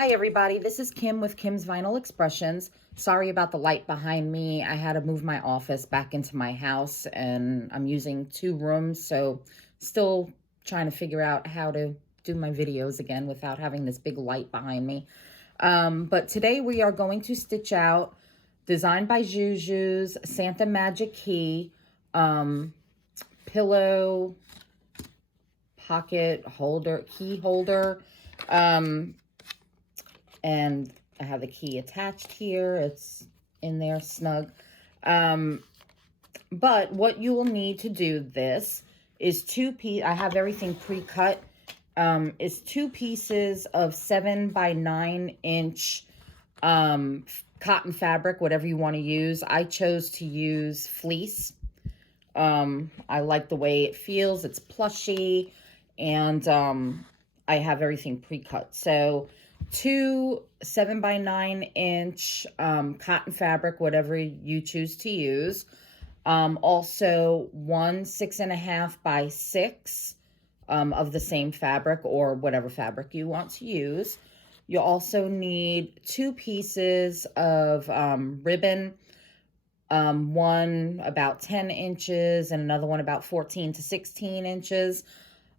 Hi everybody, this is Kim with Kim's Vinyl Expressions. Sorry about the light behind me. I had to move my office back into my house and I'm using 2 rooms, so still trying to figure out how to do my videos again without having this big light behind me. But today we are going to stitch out designed by Juju's Santa Magic Key pillow pocket holder, key holder. And I have the key attached here. It's in there snug. But what you will need to do this is I have everything pre-cut. Is 2 pieces of 7 by 9 inch cotton fabric, whatever you want to use. I chose to use fleece. I like the way it feels. It's plushy, and I have everything pre-cut. So 2 7 by 9 inch cotton fabric, whatever you choose to use. Also 1 6.5 by 6 of the same fabric or whatever fabric you want to use. You also need 2 pieces of ribbon, one about 10 inches and another one about 14 to 16 inches.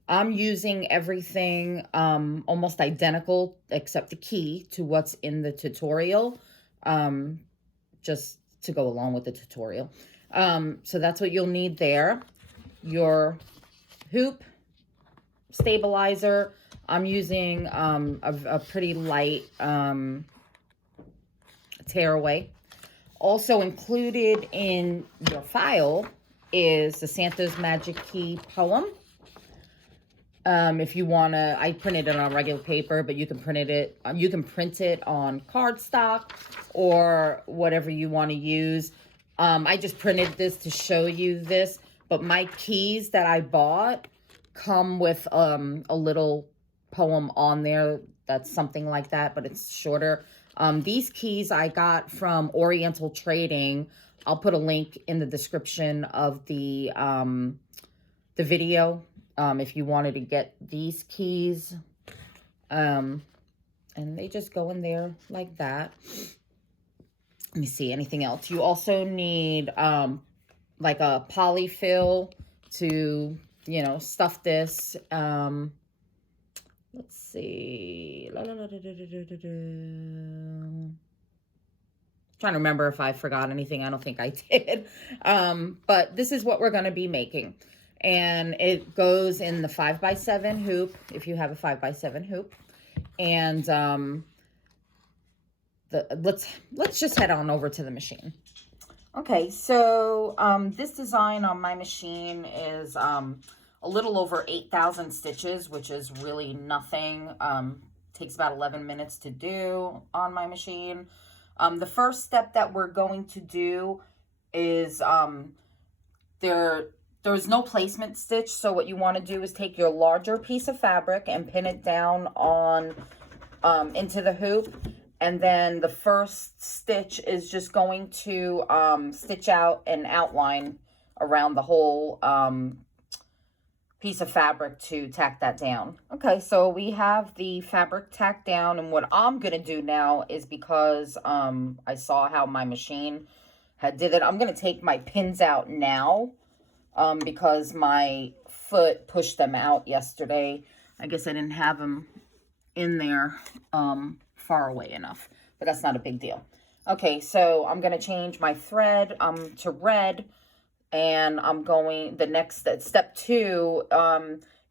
I'm using everything almost identical except the key to what's in the tutorial, just to go along with the tutorial. So that's what you'll need there. Your hoop, stabilizer. I'm using a pretty light tearaway. Also included in your file is the Santa's Magic Key poem. If you want to, I printed it on regular paper, but you can print it on cardstock or whatever you want to use. I just printed this to show you this, but my keys that I bought come with a little poem on there that's something like that, but it's shorter. These keys I got from Oriental Trading. I'll put a link in the description of the video. If you wanted to get these keys, and they just go in there like that. Let me see, anything else? You also need, like a polyfill to, stuff this. Let's see. Trying to remember if I forgot anything. I don't think I did. But this is what we're going to be making. And it goes in the 5x7 hoop, if you have a 5x7 hoop. And let's just head on over to the machine. Okay, so this design on my machine is a little over 8,000 stitches, which is really nothing. Takes about 11 minutes to do on my machine. The first step that we're going to do is there's no placement stitch, so what you want to do is take your larger piece of fabric and pin it down on into the hoop, and then the first stitch is just going to stitch out an outline around the whole piece of fabric to tack that down. Okay, so we have the fabric tacked down, and what I'm going to do now is, because I saw how my machine did it, I'm going to take my pins out now. Because my foot pushed them out yesterday. I guess I didn't have them in there far away enough, but that's not a big deal. Okay, so I'm going to change my thread to red, and I'm going, the next step 2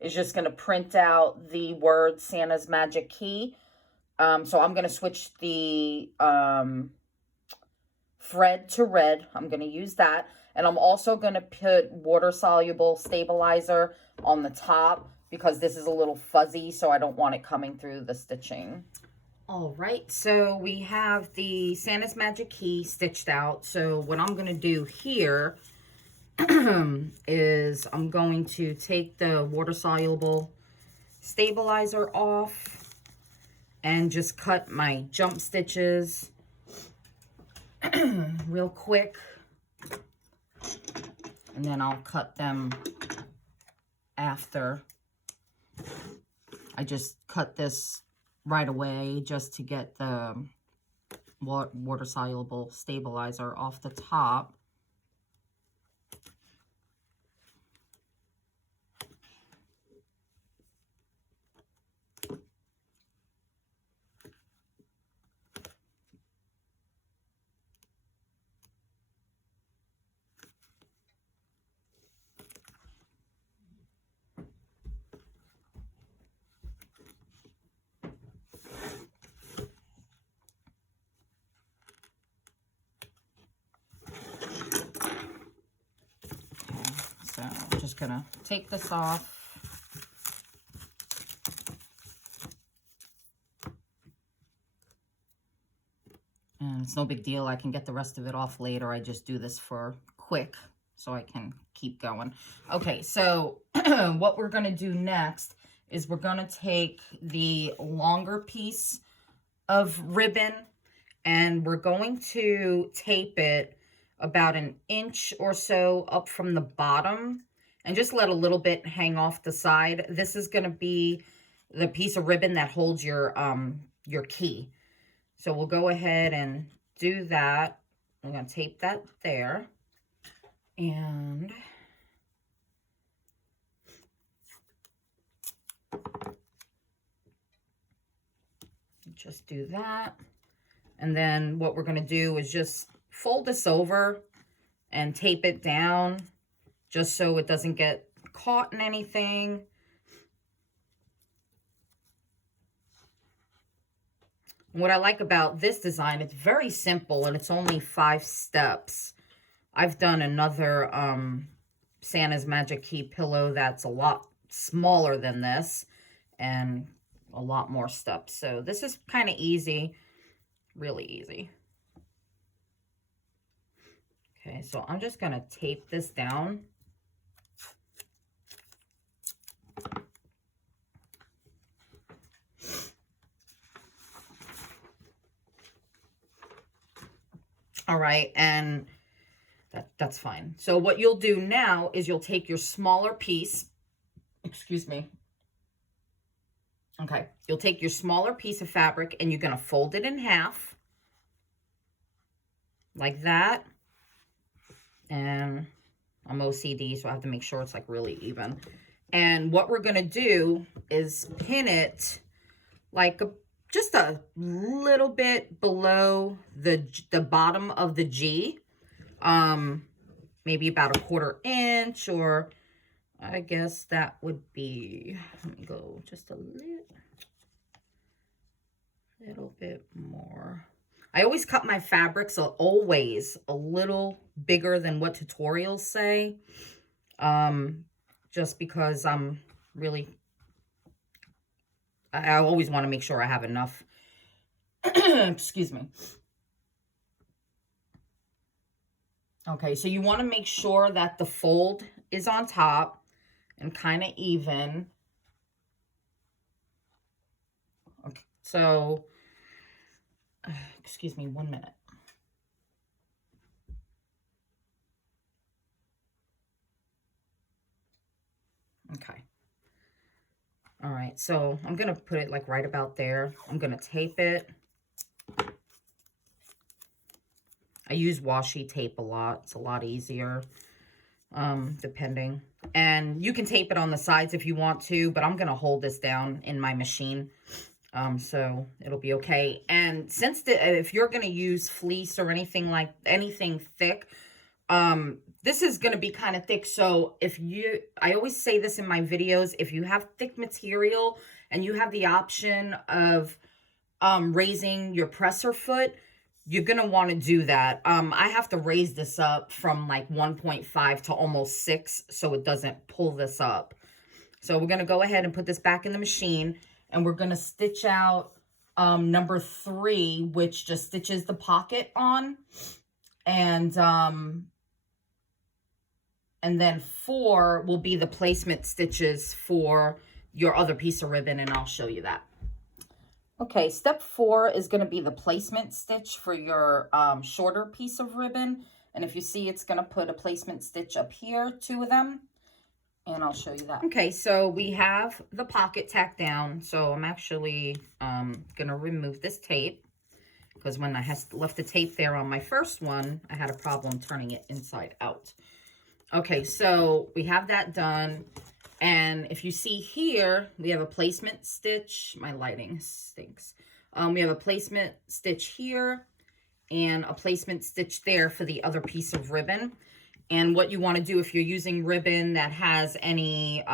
is just going to print out the word Santa's Magic Key. So I'm going to switch the thread to red. I'm going to use that. And I'm also going to put water-soluble stabilizer on the top because this is a little fuzzy, so I don't want it coming through the stitching. All right, so we have the Santa's Magic Key stitched out. So what I'm going to do here is I'm going to take the water-soluble stabilizer off and just cut my jump stitches real quick. And then I'll cut them after. I just cut this right away just to get the water-soluble stabilizer off the top. So I'm just gonna take this off. And it's no big deal. I can get the rest of it off later. I just do this for quick so I can keep going. Okay, so what we're gonna do next is we're gonna take the longer piece of ribbon and we're going to tape it about 1 inch or so up from the bottom and just let a little bit hang off the side. This is going to be the piece of ribbon that holds your key. So we'll go ahead and do that. I'm going to tape that there. And just do that. And then what we're going to do is just fold this over and tape it down just so it doesn't get caught in anything. And what I like about this design, it's very simple and it's only 5 steps. I've done another Santa's Magic Key pillow that's a lot smaller than this and a lot more steps. So this is kind of easy, really easy. Okay, so I'm just going to tape this down. All right, and that's fine. So what you'll do now is you'll take your smaller piece, excuse me. Okay, you'll take your smaller piece of fabric and you're going to fold it in half like that. And I'm OCD, so I have to make sure it's like really even. And what we're going to do is pin it like just a little bit below the bottom of the G. Maybe about 1/4 inch, or I guess that would be, let me go just a little bit more. I always cut my fabrics always a little bigger than what tutorials say, just because I'm really, I always want to make sure I have enough. Excuse me. Okay, so you want to make sure that the fold is on top and kind of even. Okay, so excuse me 1 minute. Okay. All right, so I'm going to put it like right about there. I'm going to tape it. I use washi tape a lot. It's a lot easier, depending. And you can tape it on the sides if you want to, but I'm going to hold this down in my machine. So it'll be okay. And since if you're going to use fleece or anything thick, this is going to be kind of thick. So I always say this in my videos, if you have thick material and you have the option of raising your presser foot, you're going to want to do that. I have to raise this up from like 1.5 to almost 6 so it doesn't pull this up. So we're going to go ahead and put this back in the machine, and we're going to stitch out number 3, which just stitches the pocket on. And then 4 will be the placement stitches for your other piece of ribbon, and I'll show you that. Okay, step 4 is going to be the placement stitch for your shorter piece of ribbon. And if you see, it's going to put a placement stitch up here, 2 of them. and I'll show you that. Okay, so we have the pocket tacked down. So I'm actually gonna remove this tape, because when I left the tape there on my first one, I had a problem turning it inside out. Okay, so we have that done. And if you see here, we have a placement stitch. My lighting stinks. We have a placement stitch here and a placement stitch there for the other piece of ribbon. And what you want to do if you're using ribbon that has any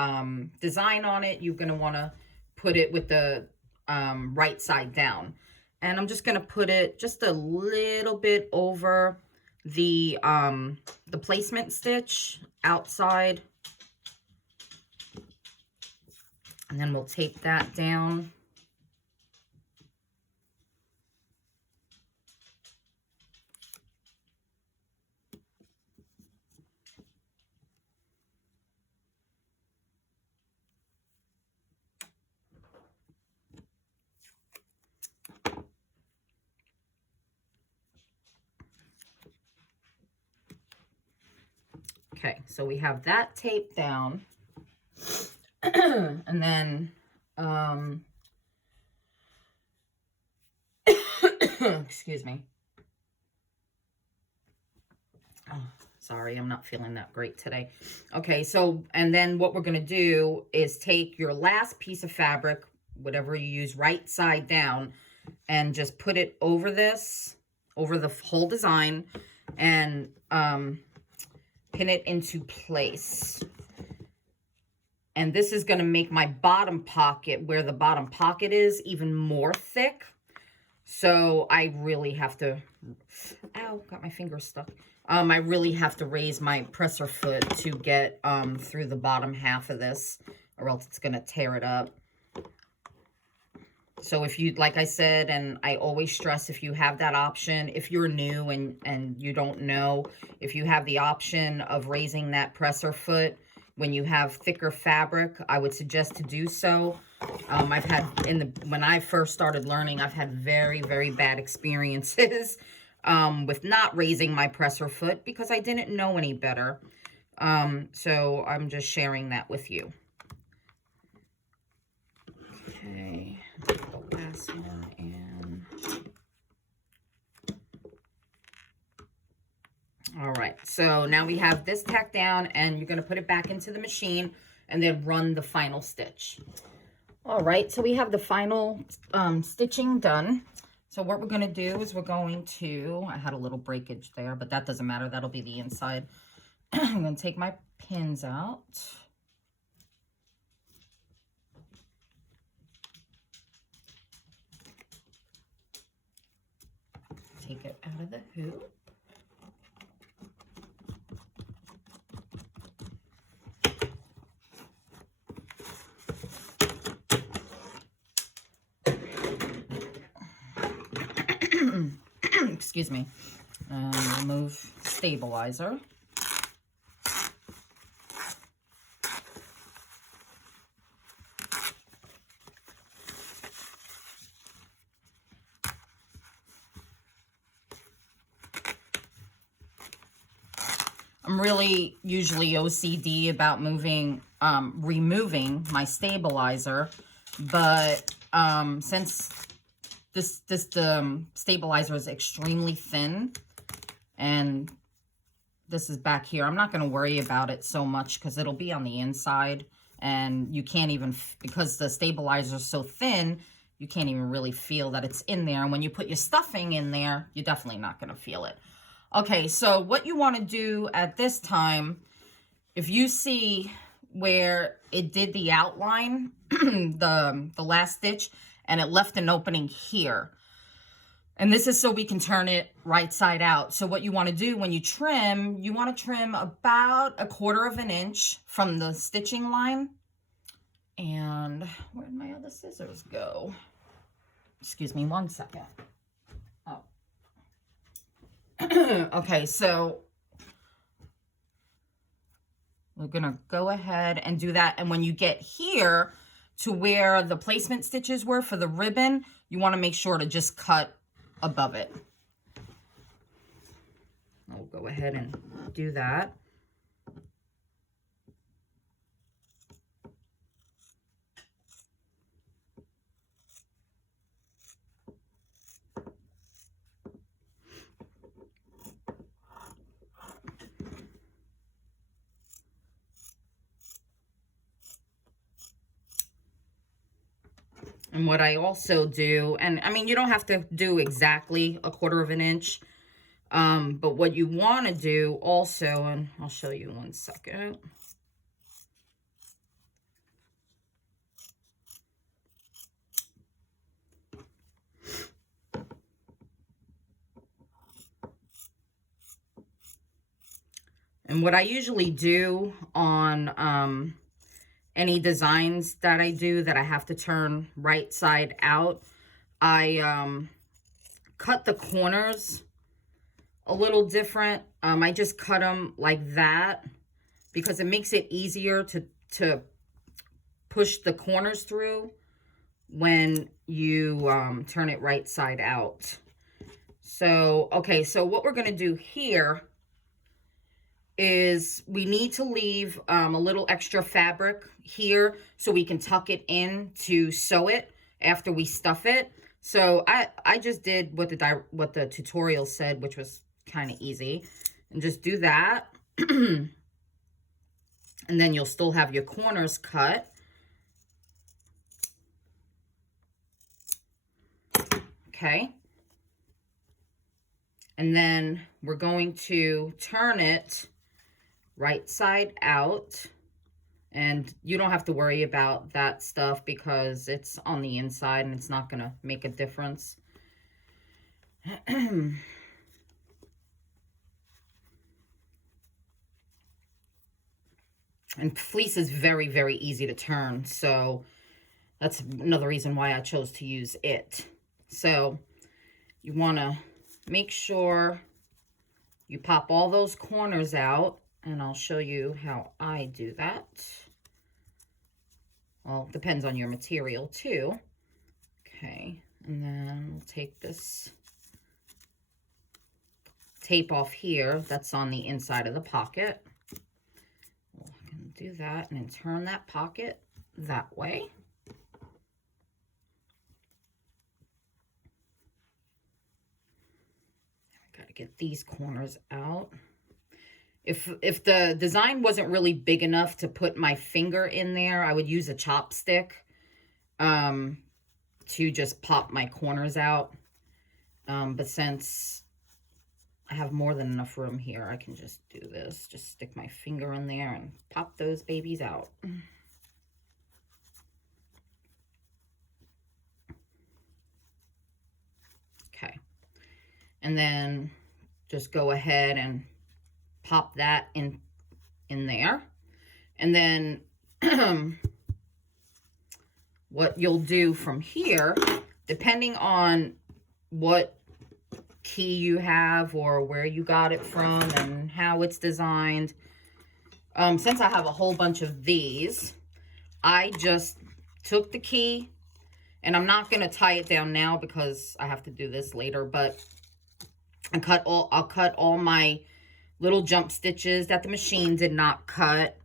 design on it, you're going to want to put it with the right side down. And I'm just going to put it just a little bit over the placement stitch outside. And then we'll tape that down. Okay, so we have that taped down. And then, excuse me. Oh, sorry, I'm not feeling that great today. Okay, so, and then what we're going to do is take your last piece of fabric, whatever you use, right side down, and just put it over this, over the whole design, and pin it into place. And this is going to make my bottom pocket, where the bottom pocket is, even more thick. So I really have to, ow, got my finger stuck. I really have to raise my presser foot to get through the bottom half of this, or else it's going to tear it up. So if you, like I said, and I always stress, if you have that option, if you're new and you don't know, if you have the option of raising that presser foot when you have thicker fabric, I would suggest to do so. I've had, when I first started learning, I've had very, very bad experiences with not raising my presser foot because I didn't know any better. So I'm just sharing that with you. Okay, the last one in. All right, so now we have this tacked down, and you're going to put it back into the machine and then run the final stitch. All right, so we have the final stitching done. So what we're going to do is we're going to, I had a little breakage there, but that doesn't matter. That'll be the inside. I'm going to take my pins out. Take it out of the hoop. Excuse me. And remove stabilizer. I'm really usually OCD about removing my stabilizer, but since this stabilizer is extremely thin, and this is back here, I'm not going to worry about it so much because it'll be on the inside, and you can't even, because the stabilizer is so thin, you can't even really feel that it's in there. And when you put your stuffing in there, you're definitely not going to feel it. Okay, so what you want to do at this time, if you see where it did the outline, the last stitch, and it left an opening here. And this is so we can turn it right side out. So what you want to do when you trim, you want to trim about 1/4 of an inch from the stitching line. And where'd my other scissors go? Excuse me 1 second. Oh. Okay, so we're going to go ahead and do that. And when you get here to where the placement stitches were for the ribbon, you want to make sure to just cut above it. I'll go ahead and do that. And what I also do, and I mean, you don't have to do exactly 1/4 of an inch, but what you want to do also, and I'll show you in 1 second. And what I usually do on any designs that I do that I have to turn right side out, I cut the corners a little different. I just cut them like that because it makes it easier to push the corners through when you turn it right side out. So, okay, so what we're going to do here is we need to leave a little extra fabric here so we can tuck it in to sew it after we stuff it. So I just did what the tutorial said, which was kind of easy, and just do that. And then you'll still have your corners cut. Okay. And then we're going to turn it right side out. And you don't have to worry about that stuff because it's on the inside and it's not going to make a difference. And fleece is very, very easy to turn. So that's another reason why I chose to use it. So you want to make sure you pop all those corners out. And I'll show you how I do that. Well, it depends on your material too. Okay, and then we'll take this tape off here that's on the inside of the pocket. We'll do that and then turn that pocket that way. Gotta get these corners out. If the design wasn't really big enough to put my finger in there, I would use a chopstick to just pop my corners out. But since I have more than enough room here, I can just do this. Just stick my finger in there and pop those babies out. Okay. And then just go ahead and pop that in there. And then what you'll do from here, depending on what key you have or where you got it from and how it's designed, since I have a whole bunch of these, I just took the key, and I'm not going to tie it down now because I have to do this later, but I'll cut all my little jump stitches that the machine did not cut,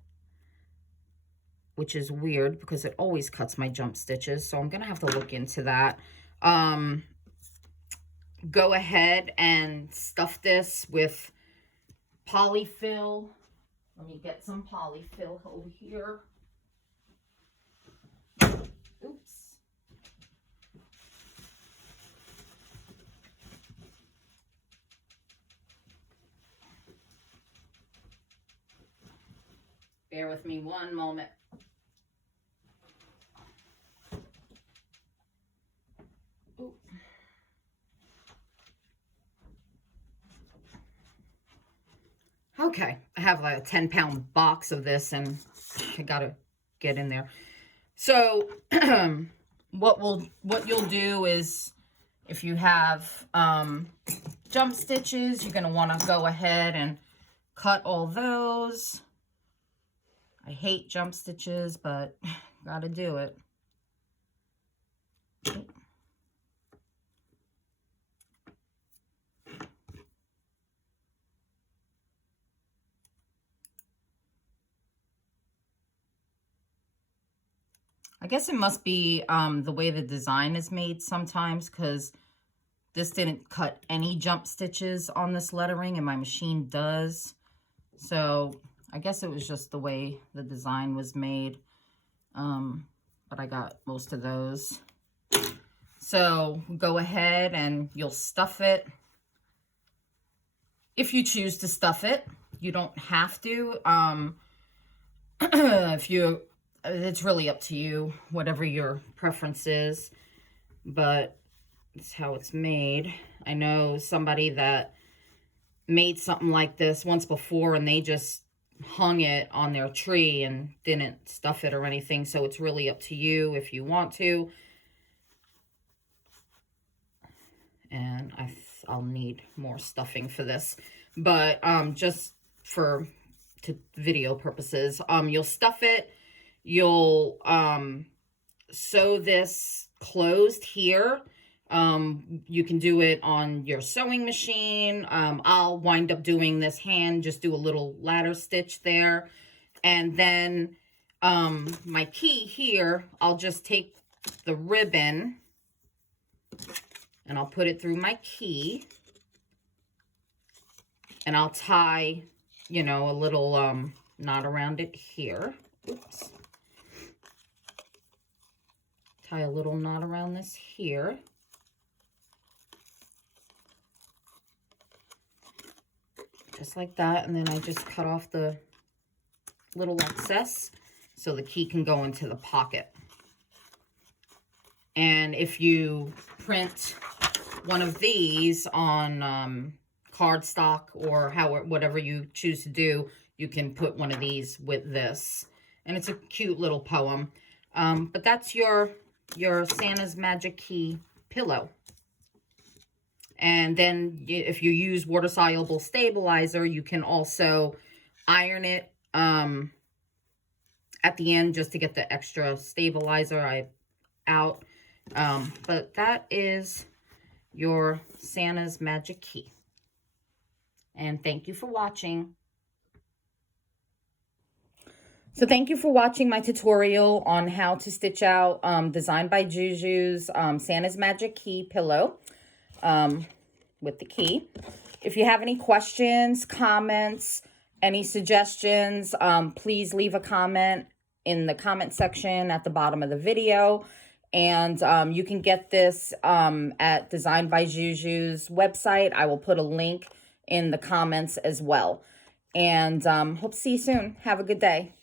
which is weird because it always cuts my jump stitches. So I'm going to have to look into that. Go ahead and stuff this with polyfill. Let me get some polyfill over here. Oops. Bear with me one moment. Ooh. Okay, I have like a 10-pound box of this and I gotta get in there. So what you'll do is, if you have jump stitches, you're gonna want to go ahead and cut all those. I hate jump stitches, but gotta do it. I guess it must be the way the design is made sometimes, because this didn't cut any jump stitches on this lettering and my machine does. So I guess it was just the way the design was made. But I got most of those. So go ahead and you'll stuff it. If you choose to stuff it, you don't have to. It's really up to you, whatever your preference is, but it's how it's made. I know somebody that made something like this once before, and they just hung it on their tree and didn't stuff it or anything. So it's really up to you if you want to. And I'll need more stuffing for this, but just for video purposes, you'll stuff it. You'll sew this closed here. You can do it on your sewing machine. I'll wind up doing this hand, just do a little ladder stitch there. And then my key here, I'll just take the ribbon and I'll put it through my key. And I'll tie, you know, a little knot around it here. Oops. Tie a little knot around this here. Just like that. And then I just cut off the little excess so the key can go into the pocket. And if you print one of these on cardstock or whatever you choose to do, you can put one of these with this. And it's a cute little poem. But that's your Santa's Magic Key pillow. And then if you use water-soluble stabilizer, you can also iron it at the end just to get the extra stabilizer out. But that is your Santa's Magic Key. And thank you for watching. So thank you for watching my tutorial on how to stitch out Designed by Juju's Santa's Magic Key pillow with the key. If you have any questions, comments, any suggestions, please leave a comment in the comment section at the bottom of the video. And you can get this at Designed by Juju's website. I will put a link in the comments as well. And hope to see you soon. Have a good day.